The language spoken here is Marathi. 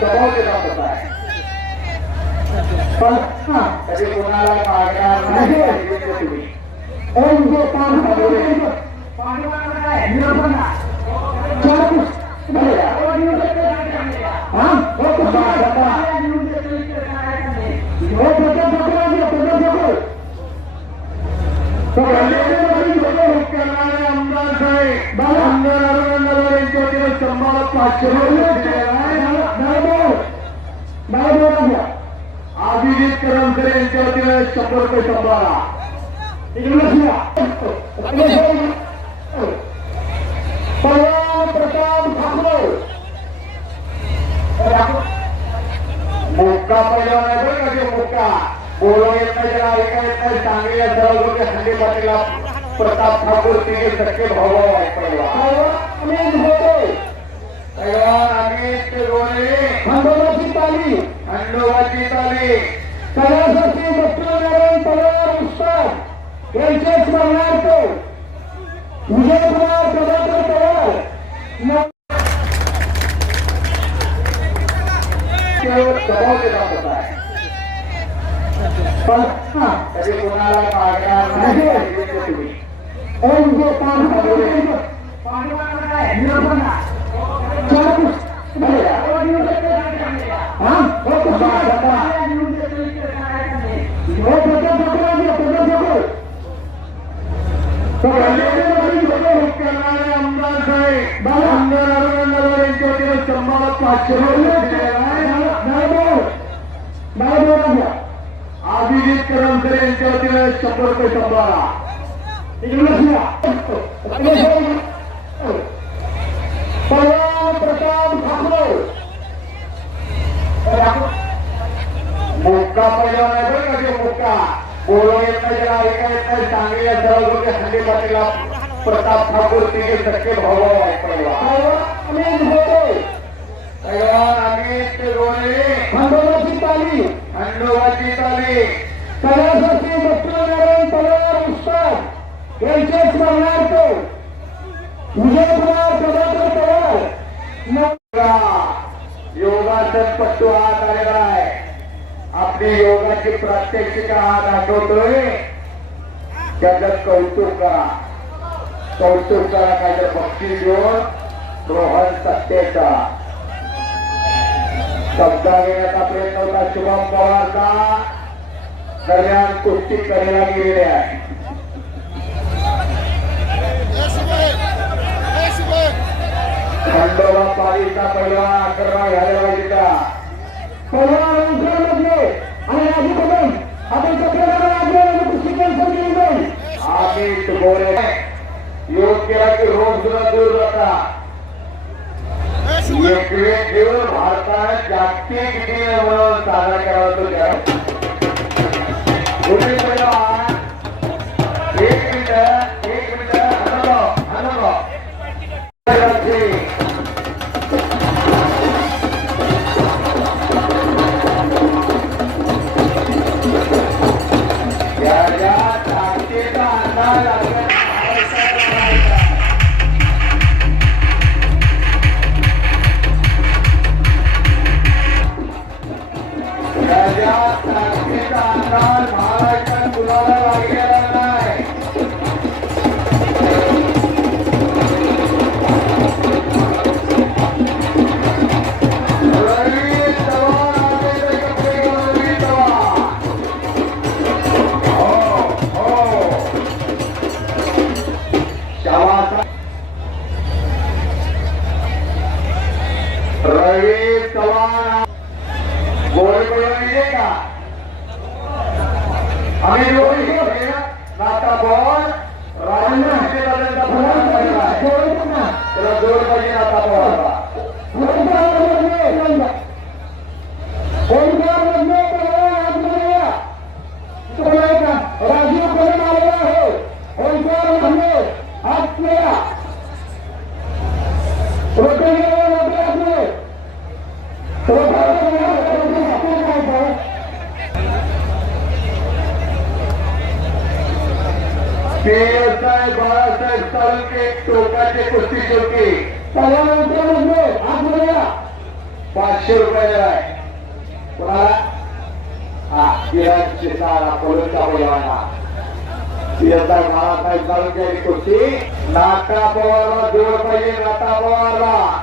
स्वभाव त्याचा तसा आहे पण हा, कधी कोणाला मागणार नाही सांगितलं तुम्ही. ओम जो पान पाडवले. चार पुस्त- बघा. हा? हो, पुस्तक आहे, बघा. हो, पुस्तक पकडा, घे, पुस्तक पकडा. तो गल्लीमध्ये लोकं करणारे आमदार साहेब, बघा. आमदार अरविंद नगर यांच्या वतीनं शंभर पाचशे रुपये दिलेले आहे. नाही बोल. नाही बोला घ्या. अभिजित करमकर यांच्या वतीनं शंभर रुपये शंभर इकडे बसूया. पवार प्रताप ठाकरे मुक्का पहिला नाही बरं का ते मुक्का बोलव येत नाही त्याला ऐका येत नाही सांगली सर्व लोक हंडी पाटीला प्रताप ठाकूर तिघे सख्खे भाऊ आहे उस्ताद यांचे विजय कुमार प्रभाकर पवार. न- केवळ स्वभाव पण कधी कोणाला मागणार नाही सांगितलं तुम्ही. करणारे आमदार साहेब. आमदार नगर यांच्या वतीनं शंभर पाचशे. अभिजित करमकर यांच्या वतीनं शंभर रुपये. पवार प्रताप ठाकरे मुक्का पहिला नाही बरं का ते मुक्का बोलव येत नाही त्याला ऐका येत नाही सांगली सर्व लोक हंडी पाटीला प्रताप ठाकुर तिघे सख्खे भाऊ अमित होते। पैलवान अमित गोळे खंडोबाची ताली। खंडोबाची ताली। पवार उस्ताद यांचे स्मरणार्थ विजयकुमार प्रभाकर पवार न- योगासन पट्टू हात आलेला आहे आपली योगाची प्रात्यक्षिका दाखवतोय त्याचं कौतुक करा। कौतुक करा काहीतरी बक्षीस देऊन रोहन सत्तेचा. शब्दा घेण्याचा प्रयत्न होता शुभम पवारचा. दरम्यान कुस्ती करायला गेलेले आहे. खंडोबा पालीचा पहिला अकरा घ्यायला पाहिजे का पहिला एकवे दिवस भारतात जागतिक दिन म्हणून साजरा केला जातो त्या? एक एक मिनिट. ताकदीचा महाराष्ट्रात कुणाला लागलेला नाही. रवी हो, हो. चव्हाण गोळी कपडे का रवी चव्हाण. हो, हो. शाबास. रवी चव्हाण गोल गोल का आम्ही दोन नाता बॉल. राजेंद्र हस्तेदारांचा फलक पाहिला त्याला जोड पाहिजे नाता बॉलला राजीव कदम आलेला आहे. ओंकार बाळासाहेब साळुंके टोकाचे कुस्ती पाचशे रुपयाला आहे कोणाला हा किरण सारा कोलचा बैलवाना यंदा महाराज चालून कुस्ती नाटा पवारला जोड पाहिजे नाटा पवारला